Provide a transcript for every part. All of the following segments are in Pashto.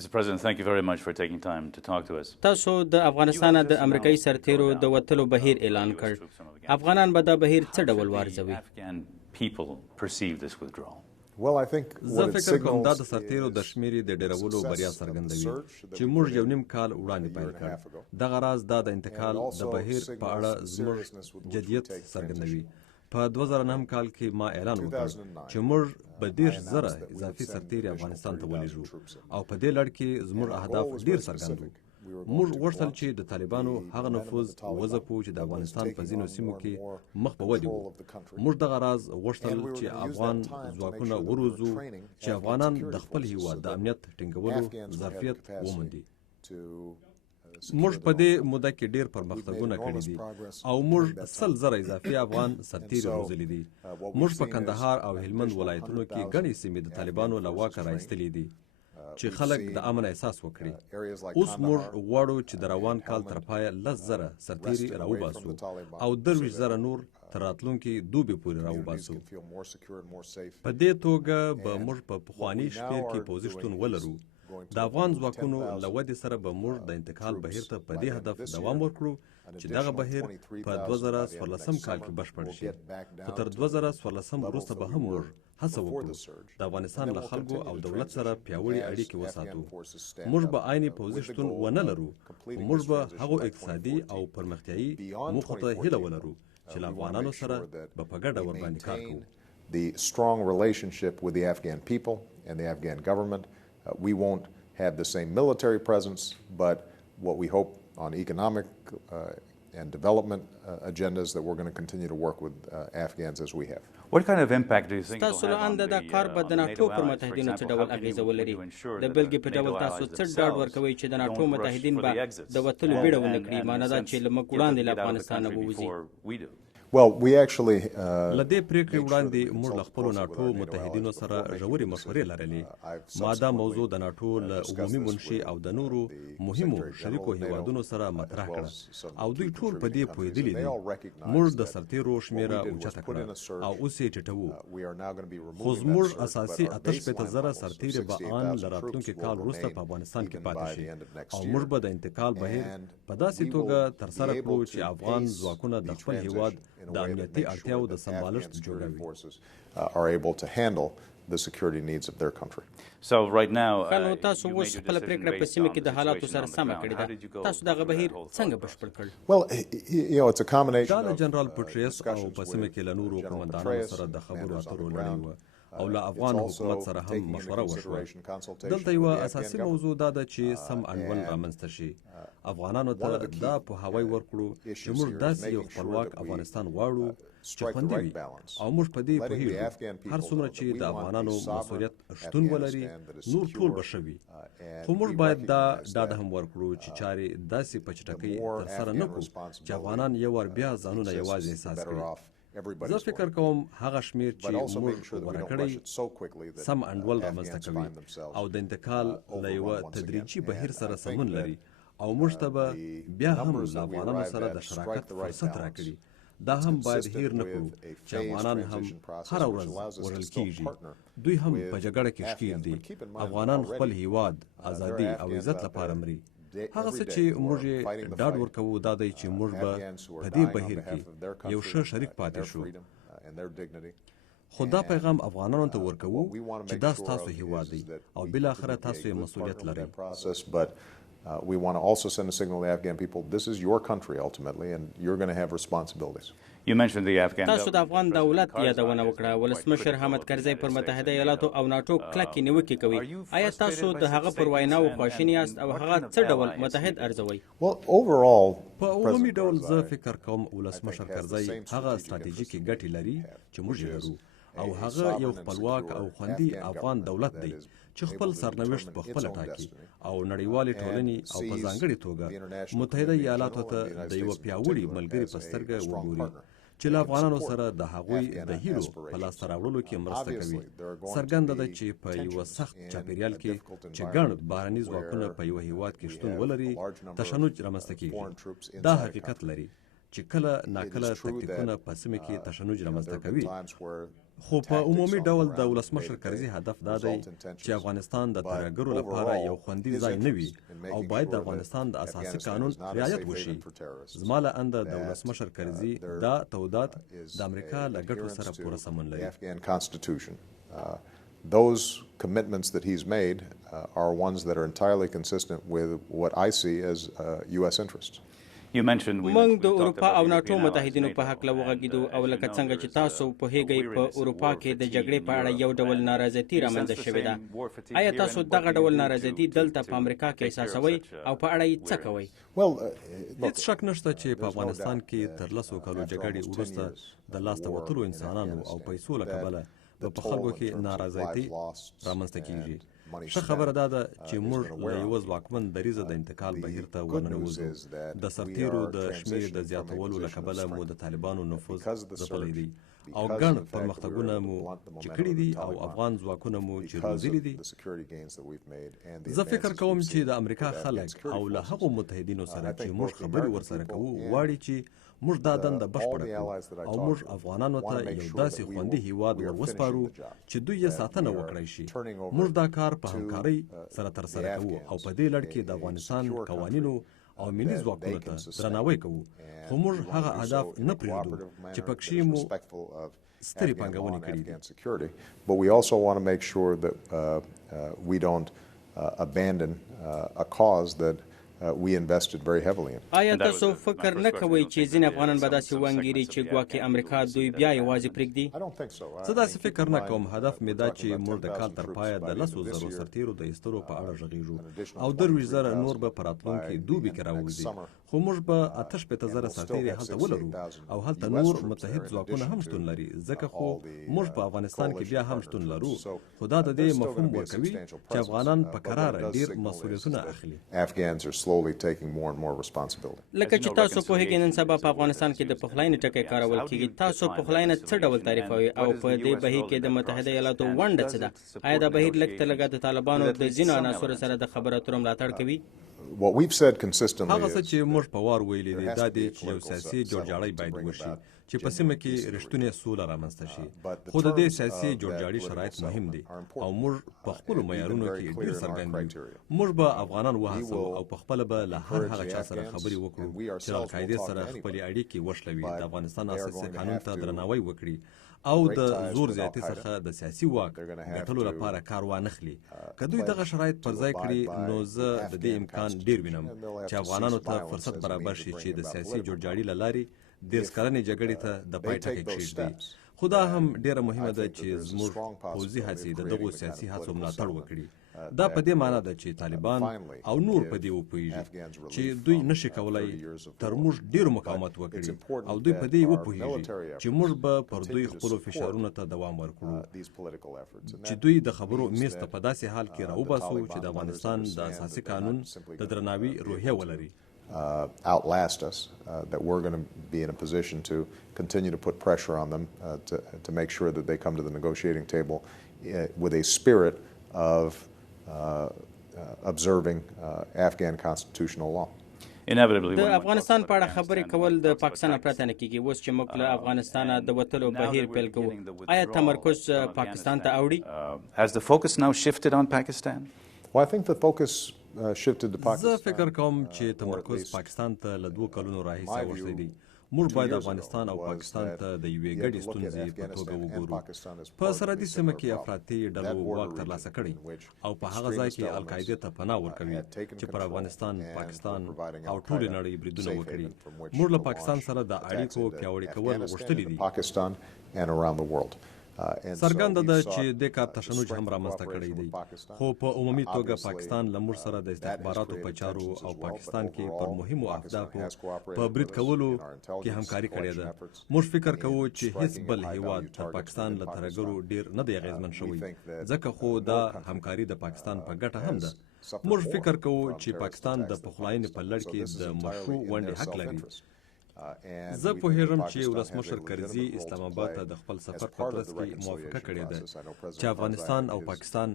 Mr. President, thank you very much for taking time to talk to us. تاسو د افغانستان د امریکایي سرتیرو د وتلو بهیر اعلان کړ. افغانان به دا بهیر څه ډول وارزوي؟ Afghan people perceive this withdrawal. زه فکر کوم دا د سرتیرو د شمیرې د ډیرولو بریا څرګندوي چې موږ یو نیم کال وړاندې پیل کړ. دغه راز دا د انتقال د بهیر په اړه زموږ جدیت څرګندوي. په 2009 کال کې ما اعلان وکړ چې موږ به 10,000 اضافي سرتیري افغانستان ته ولېږو او په دې لړ کې زموږ اهداف ډیر څرګند وو. موږ غوښتل چې د طالبانو هغه نفوذ وځپو چې د افغانستان په ځینو سیمو کې مخ په ودې وو. موږ دغه راز غوښتل چې افغان ځواکونه وروزو چې افغانان د خپل هیواد د امنیت ټینګولو ظرفیت وموندي. موږ په دې موده کې ډیر پرمختګونه کړي دي او موږ 100,000 اضافي افغان سرتیري روزلي دي. موږ په کندهار او هلمند ولایتونو کې ګڼې سیمې د طالبانو له واکه راایستلې دي چې خلک د امن احساس وکړي. اوس موږ غواړو چې د روان کال تر پایه 10,000 سرتیري راوباسو او 23,000 نور تر راتلونکي دوبي پورې راوباسو. په دې توګه به موږ په پخواني شمېر کې پوځي شتون ولرو. د افغان ځواکونو له ودې سره به موږ د انتقال بهیر ته په دې هدف دوام ورکړو چې دغه بهیر په 2014 کال کې بشپړ شي. خو تر 2014 وروسته به هم موږ هڅه وکړو د افغانستان له خلکو او دولت سره پیاوړي اړیکې وساتو. موږ به عیني پوځي شتون ونه لرو خو موږ به هغو اقتصادي او پرمختیایي موخو ته هیله ولرو چې له افغانانو سره به په ګډه ورباندې کار کوو. The strong relationship with the Afghan people and the Afghan government. We won't have the same military presence, but what we hope on economic and development agendas that we're going to continue to work with Afghans as we have. What kind of impact do you think تاسو له انده دا کار به د ناټو پر متحدینو څه ډول اغیزه ولري؟ د بلګې په ډول تاسو څه ډاډ ورکوي چې د ناټو متحدین به د وتلو بیړه ونه کړي؟ معنا دا چې له موږ وړاندې له افغانستانه ووځي. Well, we actually له دې پریکړې وړاندې موږ له خپلو ناټو متحدینو سره ژورې مشورې لرلې. ما دا موضوع د ناټو له عمومي منشي او د نورو مهمو شریکو هیوادونو سره مطرح کړه او دوی ټول په دې پوهېدلي دي. موږ د سرتیرو شمیره اوچته کړه او اوس یې ټیټوو. خو زموږ اساسي 58,000 سرتیري به ان له راتلونکي کال وروسته په افغانستان کې پاتې شي او موږ به د انتقال بهیر په داسې توګه ترسره کړو چې افغان ځواکونه د خپل هیواد د امنیتي اړتیاو د سمبالښت جوړوي. are able to handle the security needs of their country. So right now نو تاسو اوس خپل پریکړه په سیمه کې د حالاتو سره سم کړی ده. تاسو دغه بهیر څنګه بشپړ کړ؟ Well, it's a combination. دا د جنرال پټریس او په سیمه کې له نورو قومندانانو سره د خبرو اترو لړۍ وه او له افغان حکومت سره هم مشوره وشوه. دلته یوه اساسي موضوع دا ده چې سم انډول رامنځته شي. افغانانو ته دا پوهاوی ورکړو چې موږ داسې یو خپلواک افغانستان غواړو چې خوندي وي او موږ په دې پوهیږو هر څومره چې د افغانانو مسؤلیت شتون ولري نور ټول به ښه وي. خو موږ باید دا ډاډ هم ورکړو چې چارې داسې په چټکۍ ترسره نه کړو چې افغانان یو وار بیا ځانونه یوازې احساس کړي. زه فکر کوم هغه شمیر چې موږ غوره کړی سم انډول رامنځته کوي او د انتقال له یوه تدریجي بهیر سره سمون لري او موږ ته به بیا هم له افغانانو سره د شراکت فرصت راکړي. دا هم باید هیر نه کړو چې افغانان هم هره ورځ وژل کیږي. دوی هم په جګړه کې ښکیل دي. افغانان خپل هیواد ازادي او عزت لپاره مري. هغه څه چې موږ یې ډاډ ورکوو دا دی چې موږ به په دې بهیر کې یو ښه شریک پاتې شو. خو دا پیغام افغانانو ته ورکوو چې دا ستاسو هیواد دی او بالاخره تاسو یې مسؤلیت لرئ. We want to also send a signal to the Afghan people, this is your country ultimately, and you're going to have responsibilities. You mentioned the Afghan تاسو د افغان دولت یادونه وکړه. ولسمشر حامد کرزی پر متحده ایالاتو او ناټو کلکې نیوکې کوي. آیا تاسو د هغه پر ویناو خواشینی یاست او هغه څه ډول متحد ارزوي؟ Well, overall, په عمومي ډول زه فکر کوم ولسمشر کرزی هغه ستراتیژیکي ګټې لري چې موږ یې لرو او هغه یو خپلواک او خوندي افغان دولت دی چې خپل سرنوشت په خپله ټاکي او نړیوالې ټولنې او په ځانګړې توګه متحده ایالاتو ته د یوه پیاوړي ملګري په سترګه وګوري چې له افغانانو سره د هغوی د هیلو په لاسته راوړلو کې مرسته کوي. څرګنده ده چې په یوه سخت چاپیریال کې چې ګڼ بهرني ځواکونه په یوه هیواد کې شتون ولري تشنج رامنځته کیږي. دا حقیقت لري چې کله ناکله تکتیکونه په سیمه کې تشنج رامنځته کوي. خو په عمومي ډول د ولسمشر کرزي هدف دا دی چې افغانستان د ترهګرو لپاره یو خوندي ځای نه وي او باید د افغانستان د اساسي قانون رعایت وشي. زما له انده د ولسمشر کرزي دا توضیحات د امریکا له ګټو سره پوره سمون لري. Those commitments that he's made are ones that are entirely consistent with what I see as U.S. interests. موږ د اروپا او ناټو متحدینو په حق له وغږیدو او لکه څنګه چې تاسو پوهیږئ په اروپا کې د جګړې په اړه یو ډول نارضایتي رامنځته شوې ده. آیا تاسو دغه ډول نارضایتي دلته په امریکا کې احساسوئ او په اړه یې څه کوئ؟ هیڅ شک نشته چې په افغانستان کې تر 10 کالو جګړې وروسته د لاسته وتلو انسانانو او پیسو له کبله په خلکو کې نارضایتي رامنځته کیږي. ښه خبره دا ده چې موږ له یوه ځواکمن دریځه د انتقال بهیر ته ورننوځو. د سرتیرو د شمېر د زیاتولو له کبله مو د طالبانو نفوذ ځپلی دی او ګڼ پرمختګونه مو چې کړي دي او افغان ځواکونه مو چې روزلي دي. زه فکر کوم چې د امریکا خلک او له هغو متحدینو سره چې موږ خبرې ورسره کوو غواړي چې موږ دا دنده بشپړه کړو او موږ افغانانو ته یو داسې خوندي هیواد ور وسپارو چې دوی یې ساتنه وکړی شي. موږ دا کار په همکارۍ سره ترسره کوو او په دې لړ کې د افغانستان قوانینو او ملي ځواکونو ته درناوی کوو. خو موږ هغه اهداف نه پرېږدو چې پکښې مو سترې پانګونې کړي دي. But we also want to make sure that we don't abandon a cause that we invested very heavily in. آیا تاسو فکر نه کوئ چې ځینې افغانان به داسې وانګیري چې ګواکې امریکا دوی بیا یوازې پرېږدي؟ زه داسې فکر نه کوم. هدف مې دا چې موږ د کال تر پایه د 10,000 سرتیرو د ایستلو په اړه غږیږو او 23,000 نور به په راتلونکي دوبي کې راووځي. خو موږ به 68,000 سرتیري هلته ولرو او هلته نور متحد ځواکونه هم شتون لري. ځکه خو موږ په افغانستان کې بیا هم شتون لرو. خو دا د دې مفهوم ورکوي چې افغانان په قراره ډیر مسؤلیتونه اخلي. لکه چې تاسو پوهیږئ نن سبا په افغانستان کې د پخلاینې ټکی کارول کیږي. تاسو پخلاینه څه ډول تعریفوئ او په دې بهیر کې د متحده ایالاتو ونډه څه ده؟ آیا دا بهیر لږ تر لږه د طالبانو د ځینو عناصرو سره د خبرو اترو ملاتړ کوي؟ هغه څه چې موږ په وار ویلي دي دا دی چې یو سیاسي جوړجاړی باید وشي چې په سیمه کې رښتونې سوله رامنځته شي. خو د دې سیاسي جوړجاړي شرایط مهم دي او موږ په خپلو معیارونو کې ډېر څرګند یو. موږ به افغانان وهڅوو او په خپله به له هر هغه چا سره خبرې وکړو چې له القاعدې سره خپلې اړیکې وشلوي، د افغانستان اساسي قانون ته درناوی وکړي او د زور زیاتي څخه د سیاسي واک ګټلو لپاره کار وانخلي. که دوی دغه شرایط پر ځای کړي نو زه د دې امکان ډیر وینم چې افغانانو ته فرصت برابر شي چې د سیاسي جوړجاړي له لارې 10 کلنې جګړې ته د پای ټکی کېږدي. خو دا هم ډیره مهمه ده چې زموږ پوځي هڅې د دغو سیاسي هڅو ملاتړ وکړي. دا په دې معنی ده چې طالبان او نور په دې وپوهیږي چې دوی نشي کولای تر موږ ډیر مقاومت وکړي او دوی په دې وپوهیږي چې موږ به پر دوی خپلو فشارونو ته دوام ورکړو چې دوی د خبرو میز ته په داسې حال کې راوباسو چې د افغانستان د اساسي قانون د درناوي روحیه ولري. Outlast us, that we're going to be in a position to continue to put pressure on them to make sure that they come to the negotiating table with a spirit of observing Afghan constitutional law. د افغانستان په اړه خبرې کول د پاکستان پرته نه کیږي. اوس چې موږ له افغانستانه د وتلو بهیر پیل کوو، آیا تمرکز پاکستان ته اوړي؟ Has the focus now shifted on Pakistan? Well, I think the focus shifted to Pakistan. زه فکر کوم چې تمرکز پاکستان ته له 2 کلونو راهیسې اوښتی دی. موږ باید افغانستان او پاکستان ته د یوې ګډې ستونزې په توګه وګورو. په سرحدي سیمه کې افراطي ډلو واک ترلاسه کړی او په هغه ځای کې القاعدې ته پناه ورکوي چې پر افغانستان، پاکستان او ټولې نړۍ بریدونه وکړي. موږ له پاکستان سره د اړیکو پیاوړي کول غوښتلي دي. Pakistan and around the world. څرګنده ده چې د کار تشنج هم رامنځته کړی دی. خو په عمومي توګه پاکستان له موږ سره د استخباراتو په چارو او پاکستان کې پر مهمو اهدافو په برید کولو کې همکاري کړې ده. موږ فکر کوو چې هیڅ بل هیواد تر پاکستان له ترهګرو ډیر نه دی اغیزمن شوی، ځکه خو دا همکاري د پاکستان په ګټه هم ده. موږ فکر کوو چې پاکستان د پخلاینې په لړ کې د مشروع ونډې حق لري. زه پوهیږم چې ولسمشر کرزي اسلام آباد ته د خپل سفر په ترڅ کې موافقه کړې ده چې افغانستان او پاکستان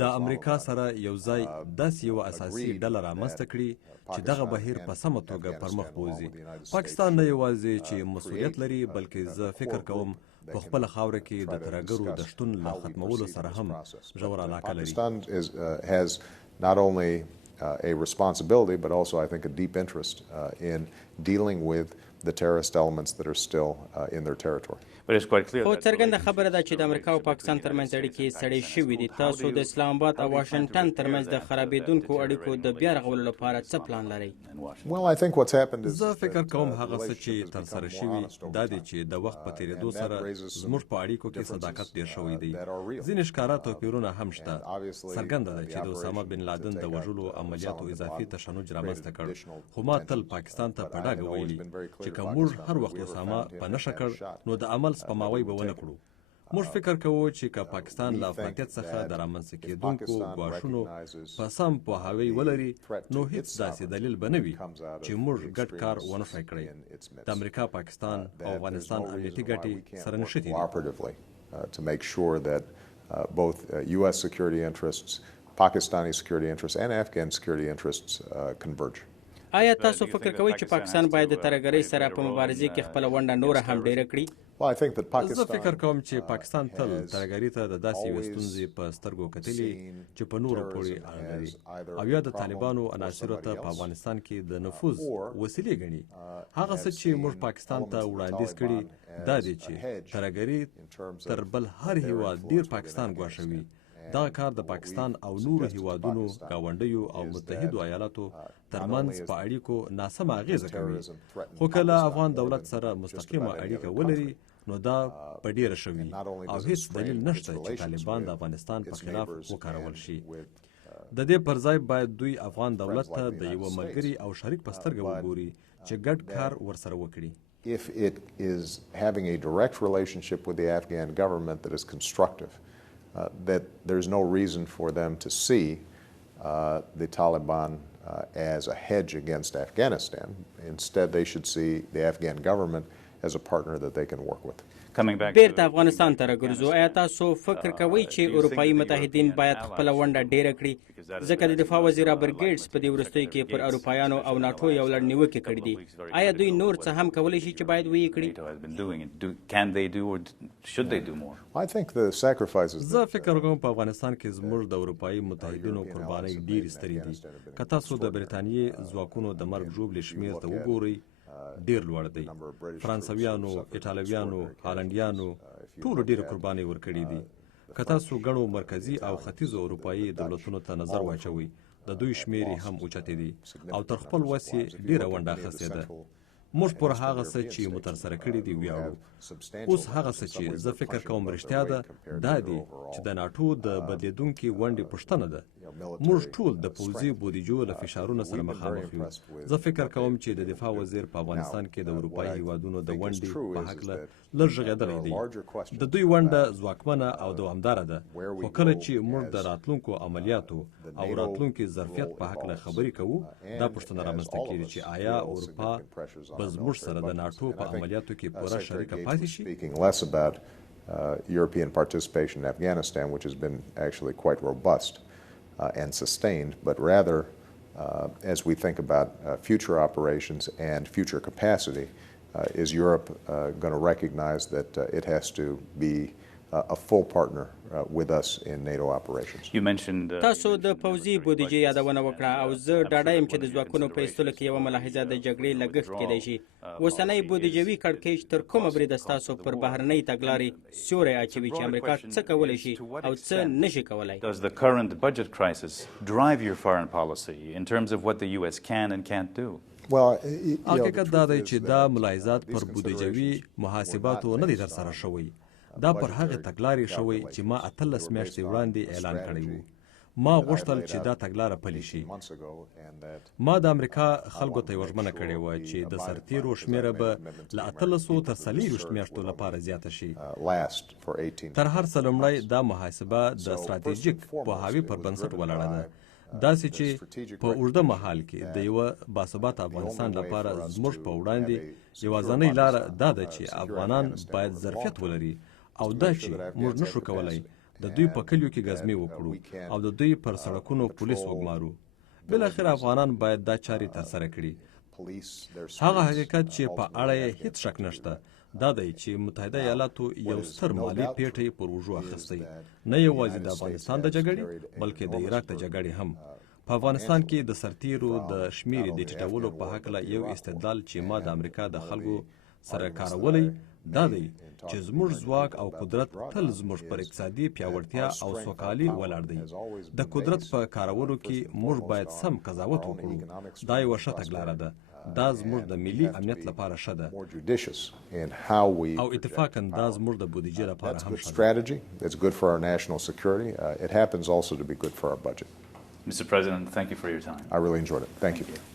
د امریکا سره یو ځای داسې یو اساسي ډله رامنځته کړي چې دغه بهیر په سمه توګه پر مخ بوځي. پاکستان نه یوازې چې مسؤلیت لري بلکې زه فکر کوم په خپل خاوره کې د ترهګرو د شتون له ختمولو سره هم ژور علاقه لري. Pakistan has not only a responsibility, but also, I think, a deep interest in dealing with the terrorist elements that are still in their territory. خو څرګنده خبره ده چې د امریکا او پاکستان ترمنځ اړیکې سړې شوې دي. تاسو د اسلام آباد او واشنگټن ترمنځ د خرابېدونکو اړیکو د بیا رغولو لپاره څه پلان لرئ؟ Well, I think what's happened is زه فکر کوم هغه څه چې ترسره شوي دا دی چې د وخت په تېرېدو سره زموږ په اړیکو کې صداقت ډېر شوی دی. ځینې ښکاره توپیرونه هم شته. څرګنده ده چې د اسامه بن لادن د وژلو عملیاتو اضافي تشنج رامنځته کړ. خو ما تل پاکستان ته په ډاګه ویلي چې که موږ هر وخت اسامه په نښه کړ نو د عمل سپماوی به ونه کړو. موږ فکر کوو چې که پاکستان له افراطیت څخه د رامنځته کېدونکو ګواښونو په سم پوهاوی ولري نو هیڅ داسې دلیل به نه وي چې موږ ګډ کار ونه شي کړی. د امریکا، پاکستان او افغانستان امنیتي ګټې سره نښتي دي. To make sure that both U.S. security interests, Pakistani security interests and Afghan security interests converge. آیا تاسو فکر کوئ چې پاکستان باید د ترهګرۍ سره په مبارزې کې خپله ونډه نوره هم ډیره کړي؟ زه فکر کوم چې پاکستان تل ترهګرۍ ته د داسې یوې ستونزې په سترګو کتلي چې په نورو پورې اړه لري او یا د طالبانو عناصرو ته په افغانستان کې د نفوذ وسیلې ګڼي. هغه څه چې موږ پاکستان ته وړاندیز کړي دا دی چې ترهګرۍ تر بل هر هیواد ډیر پاکستان ګواښوي. دغه کار د پاکستان او نورو هیوادونو، ګاونډیو او متحدو ایالاتو ترمنځ په اړیکو ناسمه اغیزه کوي. خو که له افغان دولت سره مستقیمه اړیکه ولري نو دا په ډیره شوي او هیڅ دلیل نشته چې طالبان د افغانستان په خلاف وکارول شي. د دې پر ځای باید دوی افغان دولت ته د یوه ملګري او شریک په سترګه وګوري چې ګډ کار ورسره وکړي. If it is having a direct relationship with the Afghan government that is constructive, that there's no reason for them to see the Taliban as a hedge against Afghanistan. Instead, they should see the Afghan government as a partner that they can work with. بیرته افغانستان ته راګرځو. آیا تاسو فکر کوئ چې اروپایي متحدین باید خپله ونډه ډیره کړي؟ ځکه د دفاع وزیر رابرټ ګیټس په دې وروستیو کې پر اروپایانو او ناټو یو لړ نیوکې کړي دي. آیا دوی نور څه هم کولی شي چې باید ویې کړي؟ زه فکر کوم په افغانستان کې زموږ د اروپایي متحدینو قربانۍ ډېرې سترې دي. که تاسو د برټانیې ځواکونو د مرګ ژوبلې شمېر ته وګورئ ډیر لوړ دی. فرانسویانو، ایټالویانو، هالنډیانو ټولو ډیره قربانۍ ورکړې دي. که تاسو ګڼو مرکزي او ختیځو اروپایي دولتونو ته نظر واچوئ د دوی شمېرې هم اوچتې دي او تر خپل وس یې ډیره ونډه اخیستې ده. موږ پر هغه څه چې مو ترسره کړي دي ویاړو. اوس هغه څه چې زه فکر کوم رښتیا ده دا دی چې د ناټو د بدلیدونکي ونډې پوښتنه ده. موږ ټول د پوځي بودیجو له فشارونو سره مخامخ یو. زه فکر کوم چې د دفاع وزیر په افغانستان کې د اروپایي هیوادونو د ونډې په هکله لږ غږېدلی دی. د دوی ونډه ځواکمنه او دوامداره ده. خو کله چې موږ د راتلونکو عملیاتو او راتلونکي ظرفیت په هکله خبرې کوو دا پوښتنه رامنځته کېږي چې آیا اروپا به زموږ سره د ناټو په عملیاتو کې پوره شریکه پاتې شي؟ Speaking less about European participation in Afghanistan, which has been actually quite robust and sustained, but rather as we think about future operations and future capacity, is Europe going to recognize that it has to be a full partner with us in NATO operations. تاسو د پوځي بودیجې یادونه وکړه او زه ډاډه یم چې د ځواکونو په ایستلو کې یوه ملاحظه د جګړې لګښت کیدی شي. اوسنی بودیجوي کړکېچ تر کومه بریده ستاسو پر بهرنۍ تګلارې سیوری اچوي چې امریکا څه کولی شي او څه نشي کولی؟ Does the current budget crisis drive your foreign policy in terms of what the U.S. can and can't do? حقیقت دا دی چې دا ملاحظات پر بودیجوي محاسباتو نه دي ترسره شوی. دا پر هغه تګلارې شوی چې ما 18 میاشتې وړاندې اعلان کړی و. ما غوښتل چې دا تګلاره پلي شي. ما د امریکا خلکو ته یوه ژمنه کړې وه چې د سرتیرو شمېره به له 18 تر 24 میاشتو لپاره زیاته شي. تر هر څه لومړی دا محاسبه د ستراتیژیک پوهاوي پر بنسټ ولاړه ده. داسې چې په اوږده مهال کې د یوه باثباته افغانستان لپاره زموږ په وړاندې یوازینۍ لاره دا ده چې افغانان باید ظرفیت ولري او دا چې موږ نشو کولی د دوی په کلیو کې ګزمې وکړو او د دوی پر سړکونو پولیس وګمارو. بالاخره افغانان باید دا چارې ترسره کړي. هغه حقیقت چې په اړه یې هیڅ شک نشته دا دی چې متحده ایالاتو یو ستر مالی پیټی پر وجو اخیستی، نه یوازې د افغانستان د جګړې بلکې د عراق د جګړې هم. په افغانستان کې د سرتیرو د شمیرې د ټیټولو په هکله یو استدلال چې ما د امریکا د خلکو سره کارولی دا دی چې زموږ ځواک او قدرت تل زموږ پر اقتصادي پیاوړتیا او سوکالي ولاړ دی. د قدرت په کارولو کې موږ باید سم قضاوت وکړو. دا یوه ښه تګلاره ده. دا زموږ د ملي امنیت لپاره ښه ده او اتفاقا دا زموږ د بودیجې لپاره هم ښه ده. Mr. President, thank you for your time. I really enjoyed it. Thank you.